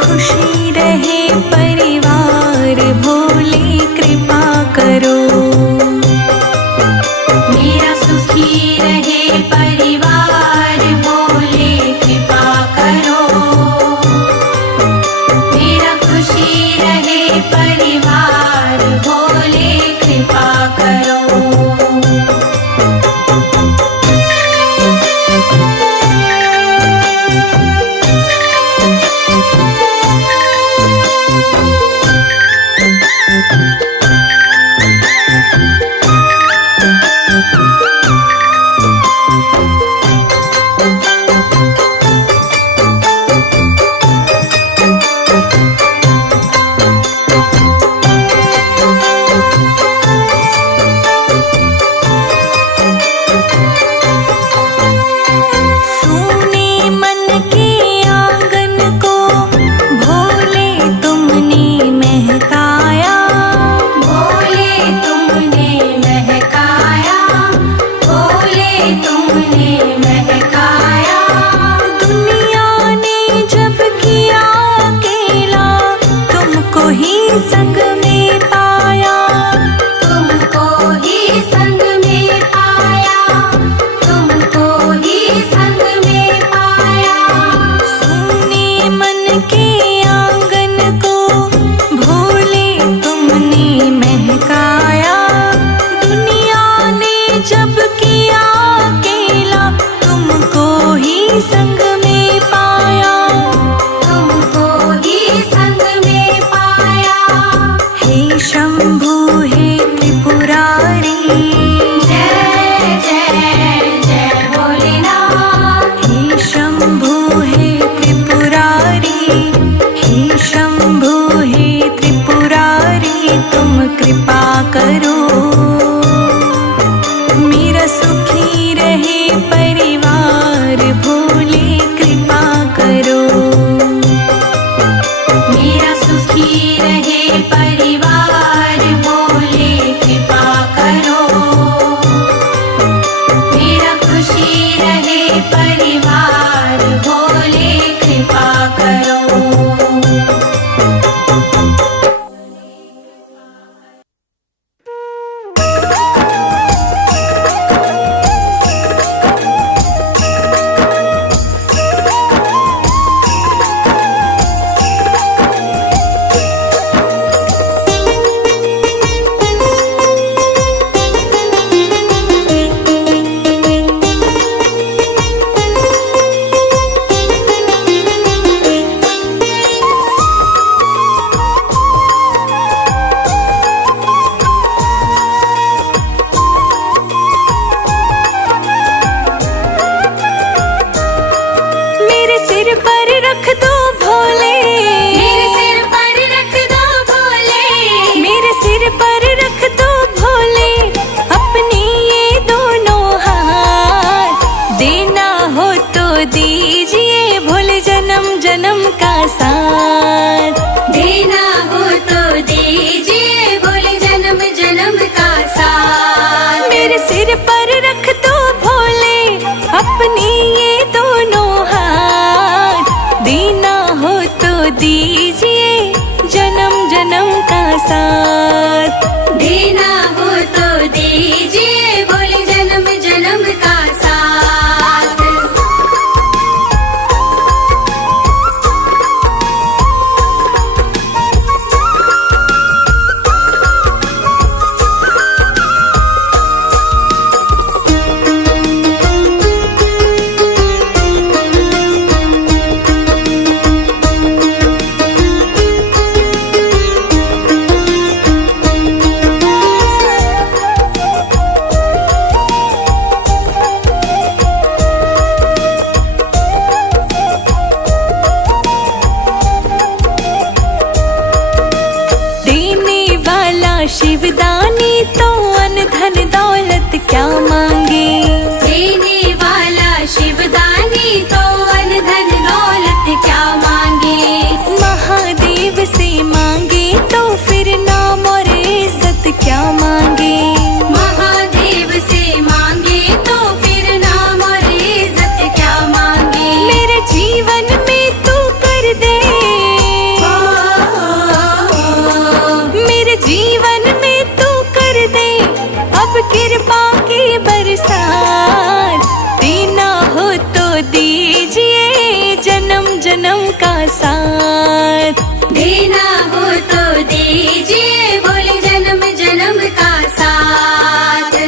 खुशी रहे परिवार भोले संग में पाया, तुमको ही संग में पाया, तुमको ही संग में पाया। सुने मन के आंगन को भोले तुमने महकाया, दुनिया ने जब किया अकेला तुमको ही संग में पाया, तुमको ही संग में पाया। हे शंभु हे त्रिपुरारी, जय जय जय भोलेनाथ। हे शंभु हे त्रिपुरारी, हे शंभु हे त्रिपुरारी, तुम कृपा करो मेरा सुखी रहे परिवार, भोले कृपा करो मेरा सुखी रहे परिवार, भोले कृपा करो। मेरा खुशी रहे परिवार, भोले कृपा करो। मेरे सिर पर रख दो भोले, मेरे सिर पर रख दो भोले, मेरे सिर पर रख दो भोले, अपने ये दोनों हाथ, देना हो तो दीजिए भोले जन्म जन्म का साथ, देना हो तो दीजिए भोले जन्म जन्म का साथ। मेरे सिर पर रख दो भोले, अपने ये दोनों हाथ, देना हो तो दीजिए जन्म जन्म का साथ, देना हो तो दीजिए भोले जन्म जन्म का साथ। देने वाला शिवदानी तो अन धन दौलत क्या मांगे, देने वाला शिवदानी तो अन धन दौलत क्या मांगे। महादेव से मांगे तो फिर नाम और इज्जत क्या मांगे, महादेव से मांगे तो फिर नाम और इज्जत क्या मांगे। मेरे जीवन में तू कर दे, मेरे जीवन में तू कर दे अब कृपा की बरसात, देना हो तो दीजिए जन्म जन्म का साथ, देना हो तो दीजिए भोले जन्म जन्म का साथ।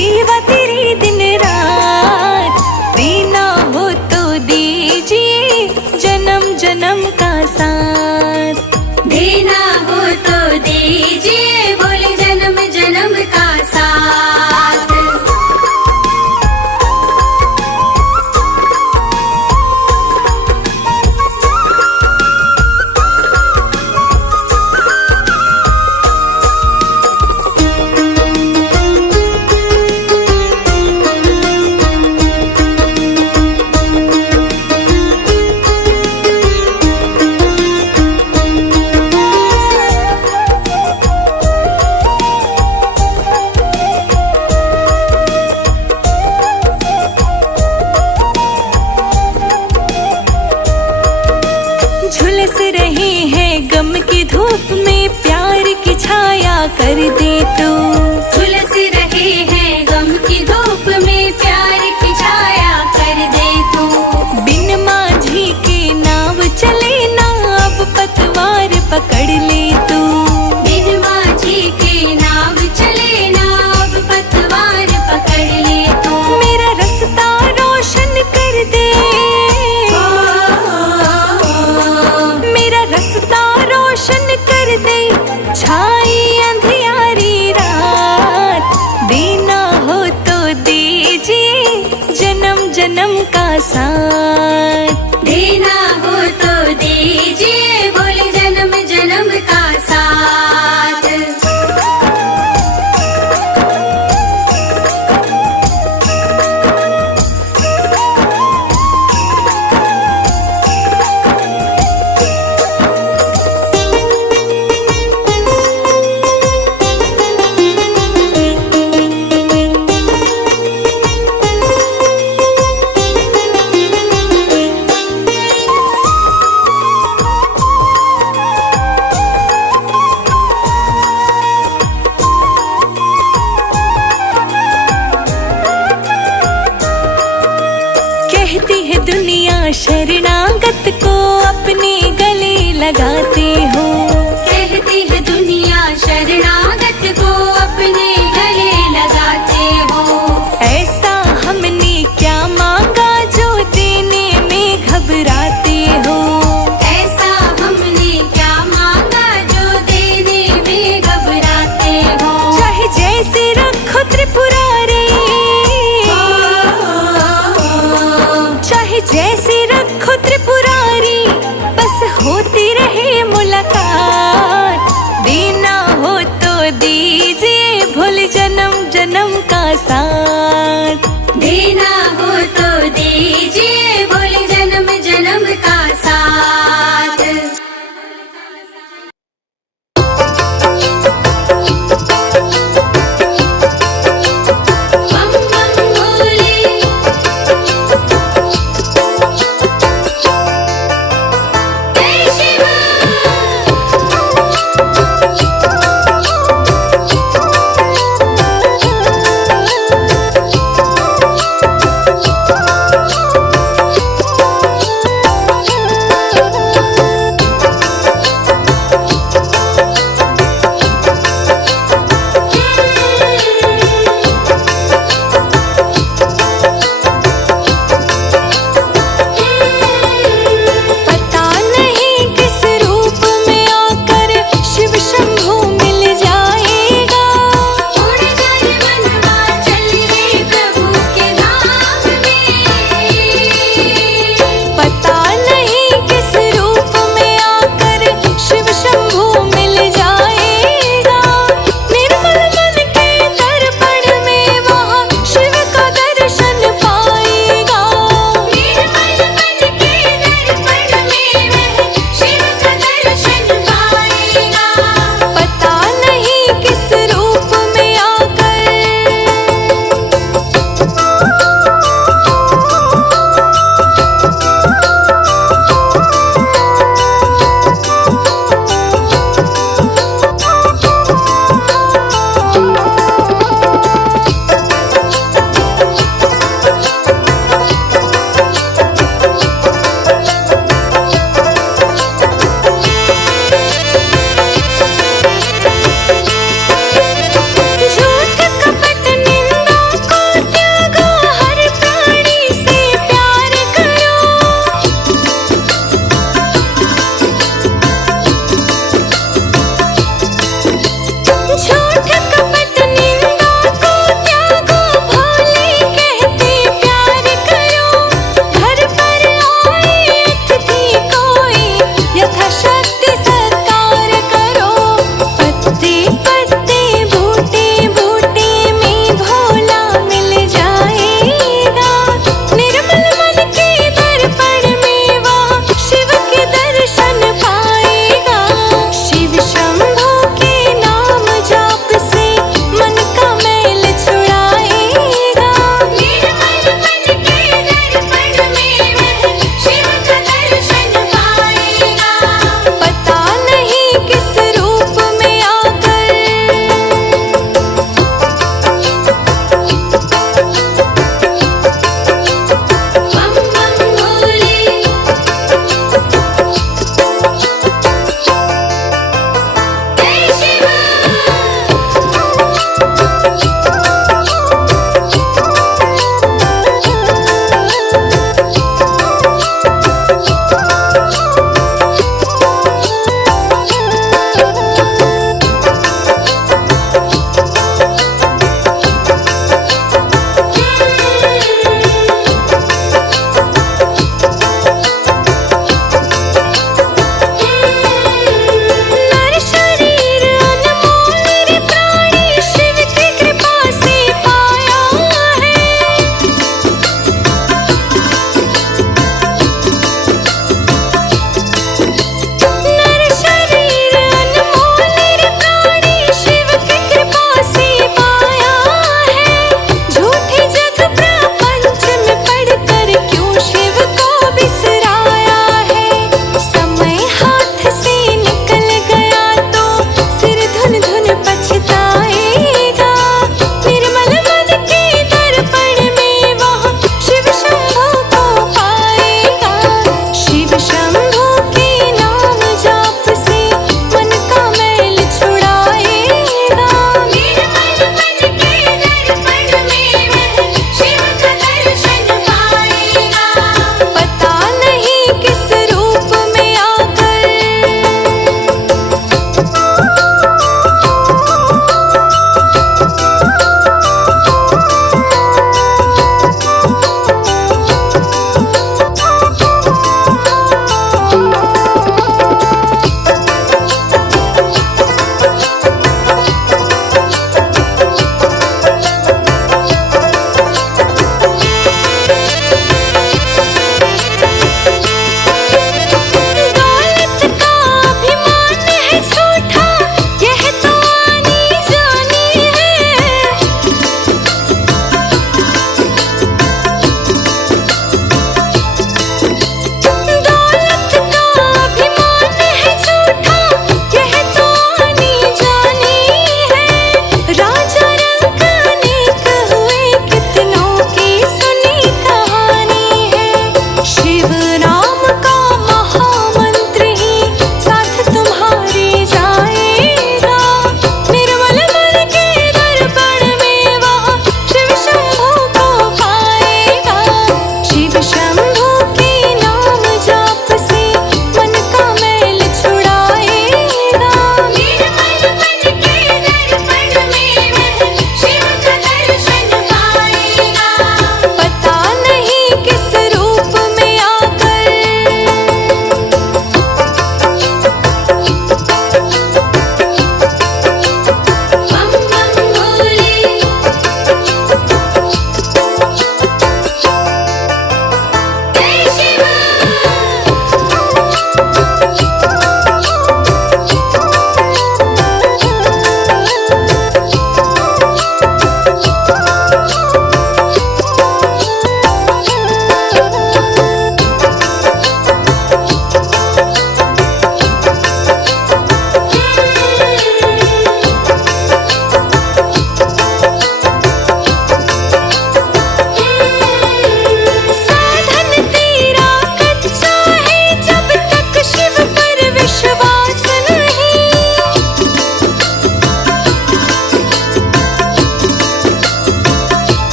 सेवा तेरी दिन रात, देना हो तो दीजिए जन्म जन्म का साथ। देना हो तो दीजिए बोले जन्म जन्म का साथ। झुलस रहे हैं गम की धूप में, प्यार की छाया कर दे तू। झुलस रहे हैं गम की धूप में, प्यार की छाया कर दे तू। बिन माझी के नाव चले ना, अब पतवार पकड़ ले तू। बिन माझी के नाव चले ना, अब पतवार पकड़ ले तू। मेरा रास्ता रोशन कर दे, मेरा रास्ता रोशन कर दे, छाई अंधियारी रात। देना हो तो दीजिए जन्म जन्म का साथ। देना हो तो दीजिए बोले जन्म जन्म का साथ। कहती है दुनिया शरणागत को अपने गले लगाते हो। कहती है दुनिया शरणागत को अपने गले लगाते हो। ऐसा हमने क्या मांगा जो देने में घबराते हो। ऐसा हमने क्या मांगा जो देने में घबराते हो। चाहे जैसे रखो त्रिपुरारी, चाहे जैसे रखो त्रिपुरारी, बस होती रहे मुलाकात। देना हो तो दीजिए भूल जन्म जन्म का साथ। देना हो तो दीजिए बोले जन्म जन्म का साथ। बम बम भोले, जय शिवा।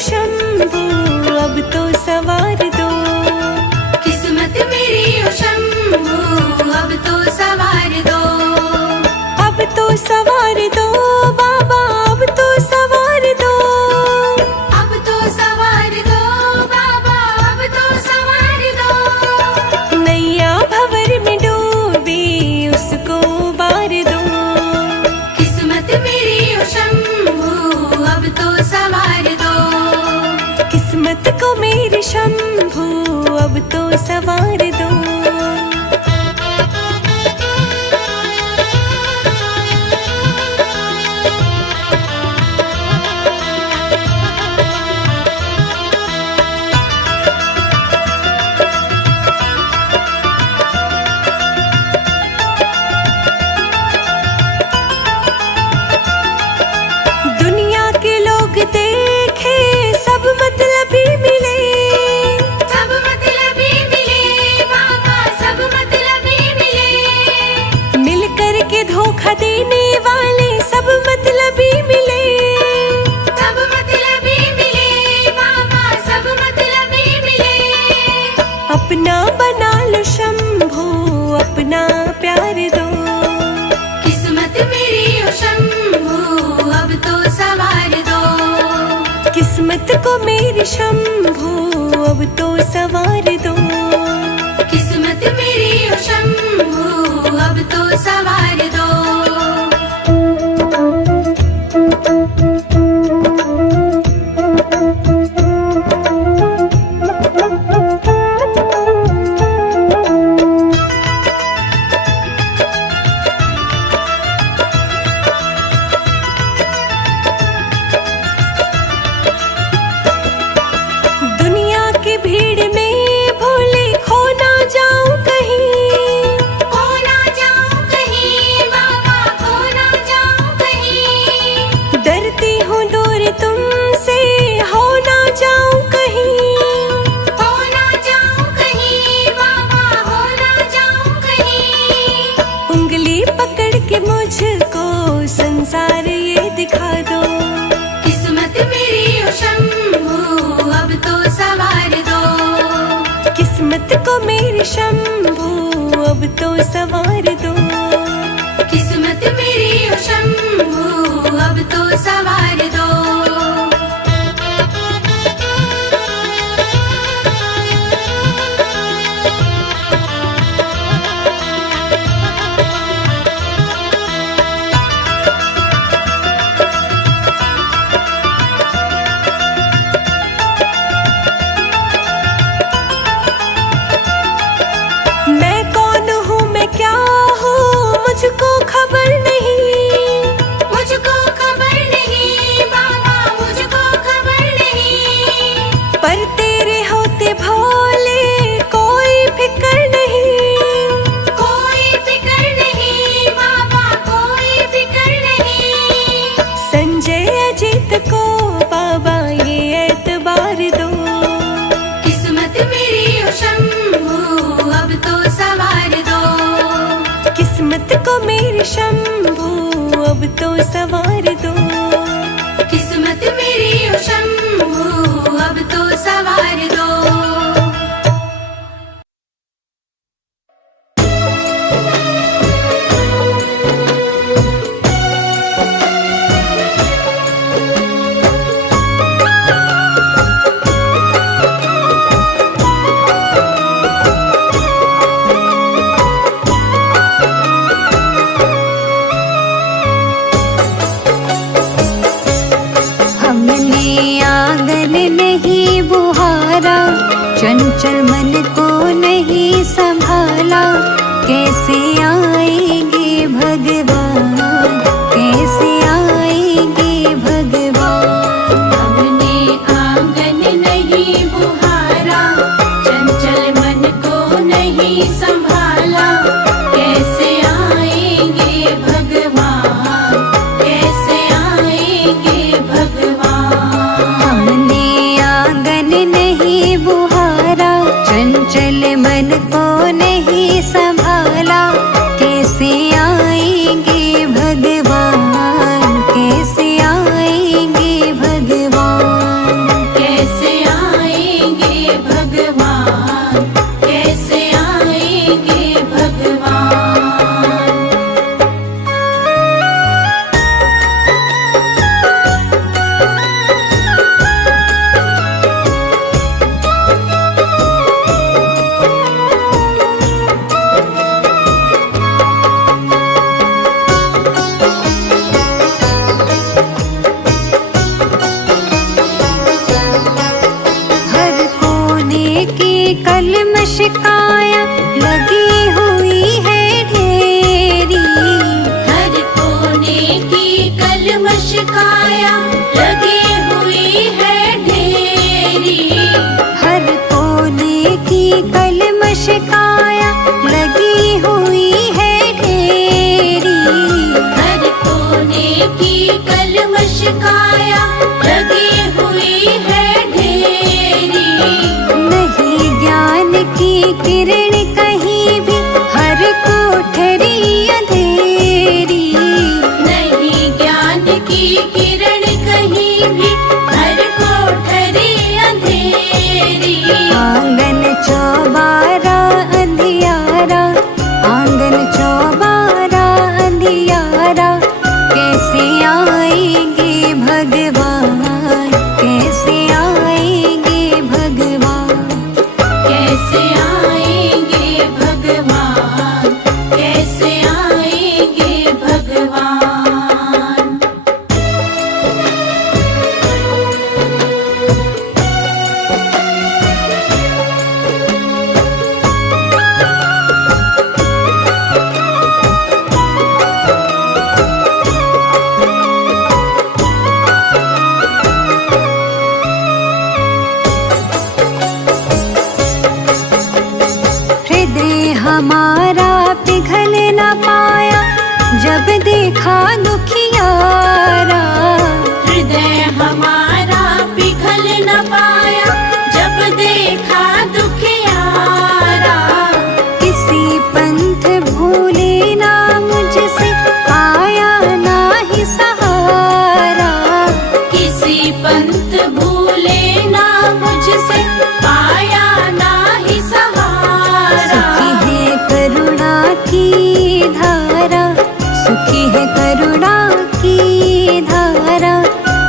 शंभू अब तो सवार दो। किस्मत मेरी ओ शंभू अब तो सवार दो। अब तो सवार दो बाबा, अब तो सवार दो। अब तो सवार दो बाबा, अब तो सवार दो। नैया भंवर में डूबी उसको उबार दो। किस्मत मेरी ओ शंभू अब तो सवार दो। किस्मत को मेरे शंभू अब तो सवार दो। दुनिया के लोग देखे सब मतलबी मिले। सब मतलबी मिले बाबा, सब मतलबी मिले। मिल कर के धोखा देने वाले सब मतलबी मिले। सब मतलबी मिले बाबा, सब मतलबी मिले। अपना बना लो शंभू अपना प्यार दो। किस्मत मेरी ओ शंभू अब तो सवार दो। किस्मत को मेरे शंभू अब तो सवार दो। किस्मत मेरी ओ शंभू अब तो सवार दो। दुनिया की भीड़ में भोले खो ना जाऊं कहीं। खो ना जाऊं कहीं बाबा, खो ना जाऊं कहीं। डरती हूँ दूर तुमसे हो ना जाऊं कहीं। हो ना जाऊं कहीं बाबा, हो ना जाऊं कहीं। उंगली पकड़ के मुझको संसार ये दिखा दो। किस्मत मेरी ओ शंभू अब तो सवार दो। किस्मत को मेरे शंभू अब तो सवार दो। किस्मत मेरी ओ शंभू अब तो सवार दो। मैं कौन हूँ मैं क्या हूँ मुझको खबर नहीं। मुझको खबर नहीं बाबा, मुझको खबर नहीं। पर तेरे होते भोले कोई फिक्र नहीं। कोई फिक्र नहीं बाबा, कोई फिक्र नहीं। संजय अजीत को बाबा ये एतबार दो। किस्मत मेरी ओ शंभू अब तो सवार दो। किस्मत को मेरे शंभू अब तो सवार दो। किस्मत मेरी ओ शंभू अब तो सवार दो। हमने आंगन नहीं बुहारा, चंचल मन को नहीं संभाला। कैसे आएंगे भगवान, कैसे आएंगे भगवान। हमने आंगन नहीं बुहारा, चंचल मन को नहीं संभाला। कैसे आएंगे भगवान, कैसे आएंगे भगवान। हमने आंगन नहीं बुहारा, चंचल मन को नहीं संभाला। कैसे आएंगे भगवान, कैसे आएंगे भगवान। हमारा पिघल न पाया जब देखा दुखियारा। हृदय हमारा पिघल न पाया जब देखा दुखियारा। किसी पंथ भूले ना मुझसे आया ना ही सहारा। किसी पंथ भूले ना मुझसे पाया ना ही सहारा। सुखी है करुणा की धारा, सुखी है करुणा की धारा।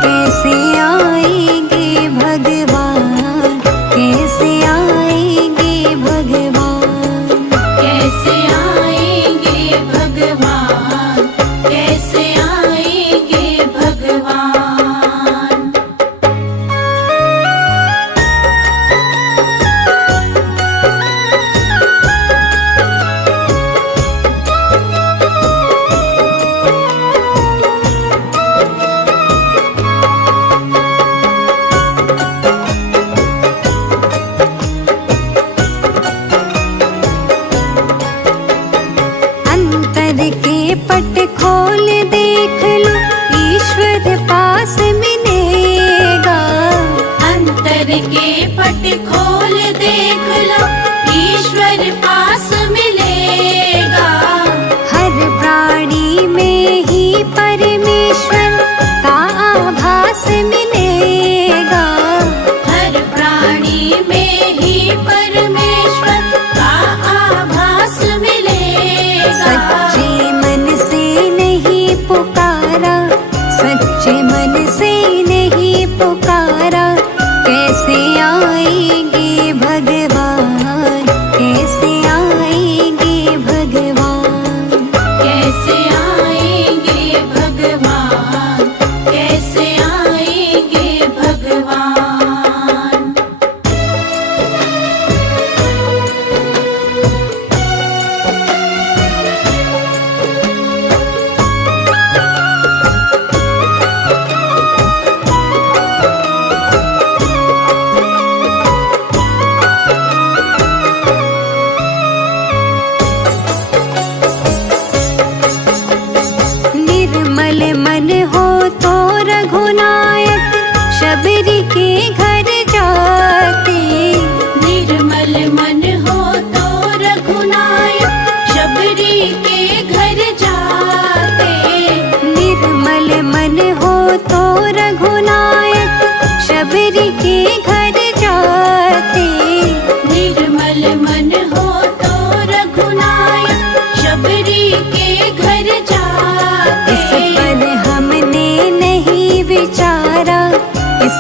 कैसे आएंगे भगवान, कैसे आएंगे भगवान। कैसे आएंगे भगवान, कैसे आएंगे भगवान। अंतर के पट खोल देख लो, ईश्वर पास मिलेगा। अंतर के पट खोल देख लो, ईश्वर पास मिलेगा। हर प्राणी में ही परमेश्वर का आभास मिलेगा। हर प्राणी में ही परमेश्वर का आभास मिलेगा। सच्चे मन से नहीं पुकारा, सच्चे मन से नहीं पुकारा। कैसे आएंगे भगवान, कैसे आएंगे भगवान। कैसे आएंगे भगवान, कैसे आएंगे भगवान। निर्मल मन हो तो रघुनायक शबरी के घर जाते। निर्मल मन हो तो रघुनायक शबरी के घर जाते। निर्मल मन हो तो रघुनायक शबरी के घर जाते। निर्मल मन हो तो रघुनायक शबरी के घर जाते। इस पर हमने नहीं विचारा, इस